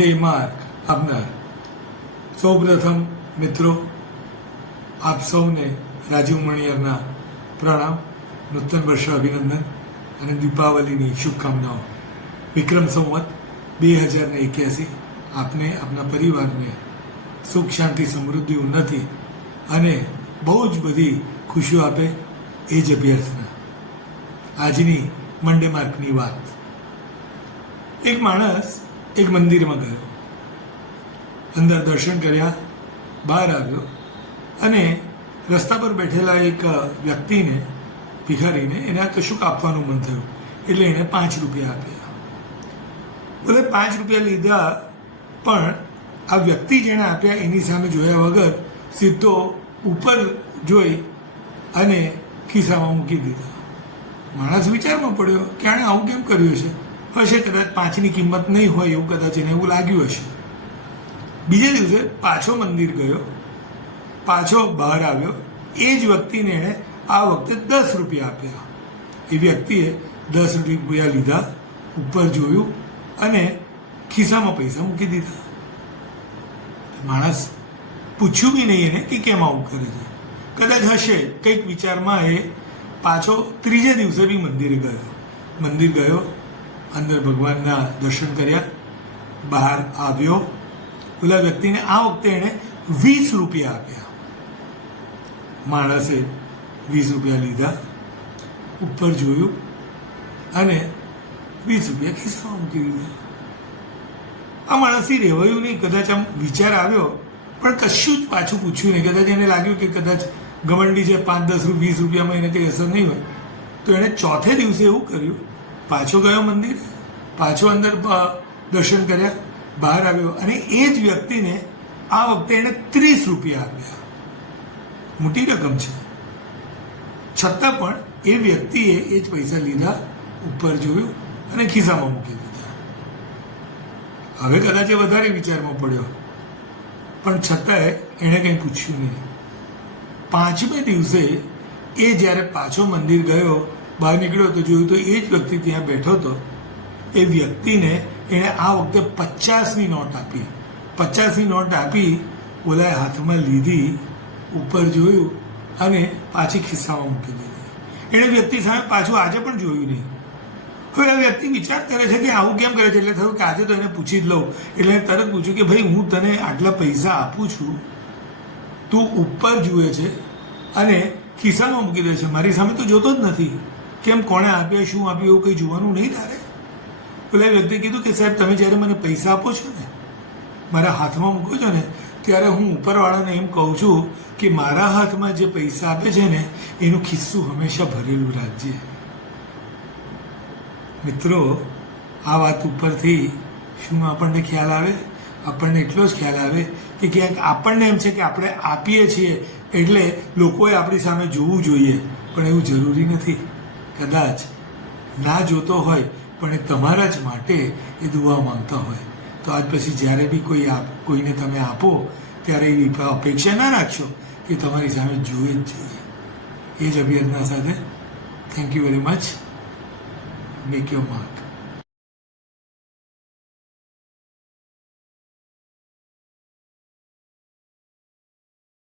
મંડે mark આપનાર સૌપ્રથમ મિત્રો, આપ સૌને રાજીવ મણિયરના પ્રણામ, નૂતન વર્ષ અભિનંદન અને દીપાવલીની શુભકામનાઓ. વિક્રમ સંવત, બે હજાર ને એક્યાસી, આપને, આપના પરિવારને સુખ, શાંતિ, સમૃદ્ધિ, ઉન્નતિ અને બહુ જ બધી ખુશીઓ આપે એ જ અભ્યર્થના આજની મંડે માર્કની વાત. એક માણસ એક મંદિરમાં ગયો. અંદર દર્શન કર્યા, બહાર આવ્યો અને રસ્તા પર બેઠેલા એક વ્યક્તિને ભિખારીને એને આ કશુંક આપવાનું મન થયું? એટલે એણે પાંચ રૂપિયા આપ્યા. ભલે પાંચ રૂપિયા લીધા પણ આ વ્યક્તિ જેણે આપ્યા એની સામે જોયા વગર સીધો ઉપર જોઈ અને ખિસ્સામાં મૂકી દીધા. માણસ વિચારમાં પડ્યો, કે આણે આવું કેમ કર્યું છે હશે કદાચ પાંચની કિંમત નહીં હોય એવું કદાચ એને એવું લાગ્યું હશે. બીજે દિવસે પાછો મંદિર ગયો, પાછો બહાર આવ્યો, એ જ વ્યક્તિને એણે આ વખતે દસ રૂપિયા આપ્યા. એ વ્યક્તિએ દસ રૂપિયા લીધા, ઉપર જોયું અને ખિસ્સામાં પૈસા મૂકી દીધા. માણસ પૂછ્યું બી નહીં એને કે કેમ આવું કરે છે. કદાચ હશે, કંઈક વિચારમાં એ પાછો ત્રીજે દિવસે બી મંદિરે ગયો. મંદિર ગયો અંદર ભગવાનના દર્શન કર્યા, બહાર આવ્યો. પેલા વ્યક્તિને આ વખતે એણે વીસ રૂપિયા આપ્યા. માણસે વીસ રૂપિયા લીધા, ઉપર જોયું અને વીસ રૂપિયા ખિસ્સામાં મૂકી દીધા. આ માણસથી રહેવાયું નહીં, કદાચ આમ વિચાર આવ્યો, પણ કશું જ પાછું પૂછ્યું નહીં. કદાચ એને લાગ્યું કે કદાચ ગમંડી છે પાંચ દસ વીસ રૂપિયામાં એને કંઈ અસર નહીં હોય. તો એણે ચોથે દિવસે એવું કર્યું પાછો ગયો મંદિર, પાછો અંદર દર્શન કર્યા, બહાર આવ્યો અને એ જ વ્યક્તિને આ વખતે એણે ત્રીસ રૂપિયા આપ્યા. મોટી રકમ છે. છતાં પણ એ વ્યક્તિએ એ જ પૈસા લીધા, ઉપર જોયું અને ખિસ્સામાં મૂકી દીધા. હવે કદાચ એ વધારે વિચારમાં પડ્યો. પણ છતાંય એણે કંઈ પૂછ્યું નહીં. પાંચમે દિવસે એ જ્યારે પાછો મંદિર ગયો બહાર નીકળ્યો તો જોયું તો એ જ વ્યક્તિ ત્યાં બેઠો હતો. એ વ્યક્તિને એણે આ વખતે પચાસની નોટ આપી. પચાસની નોટ આપી ઓલાએ હાથમાં લીધી, ઉપર જોયું અને પાછી ખિસ્સામાં મૂકી દીધી. એણે વ્યક્તિ સામે પાછું આજે પણ જોયું નહીં. હવે આ વ્યક્તિ વિચાર કરે છે કે આવું કેમ કરે છે? એટલે થયું કે આજે તો એને પૂછી જ લઉં. એટલે તરત પૂછ્યું કે ભાઈ, હું તને આટલા પૈસા આપું છું. તું ઉપર જુએ છે અને ખિસ્સામાં મૂકી દે છે. મારી સામે તો જોતો જ નથી. કેમ કોણે આપ્યા, શું આપ્યું, એવું કંઈ જોવાનું નહીં તારે? પેલા વ્યક્તિએ કીધું કે, સાહેબ, તમે જ્યારે મને પૈસા આપો છો ને, મારા હાથમાં મૂકો છો ને, ત્યારે હું ઉપરવાળાને એમ કહું છું કે, મારા હાથમાં જે પૈસા આપે છે ને, એનું ખિસ્સું હંમેશા ભરેલું રાખજે. મિત્રો, આ વાત ઉપરથી શું આપણને ખ્યાલ આવે? આપણને એટલો જ ખ્યાલ આવે કે ક્યાંક આપણને એમ છે કે આપણે આપીએ છીએ, એટલે લોકોએ આપણી સામે જોવું જોઈએ, પણ એવું જરૂરી નથી. કદાચ ના જોતો હોય, પણ એ તમારા જ માટે એ દુઆ માંગતા હોય. તો આજ પછી જ્યારે બી કોઈ આપ, કોઈને તમે આપો, ત્યારે એવી અપેક્ષા ના રાખશો કે તમારી સામે જુએ જ જોઈએ. એ જ અભિયાનના સાથે thank you very much make your mark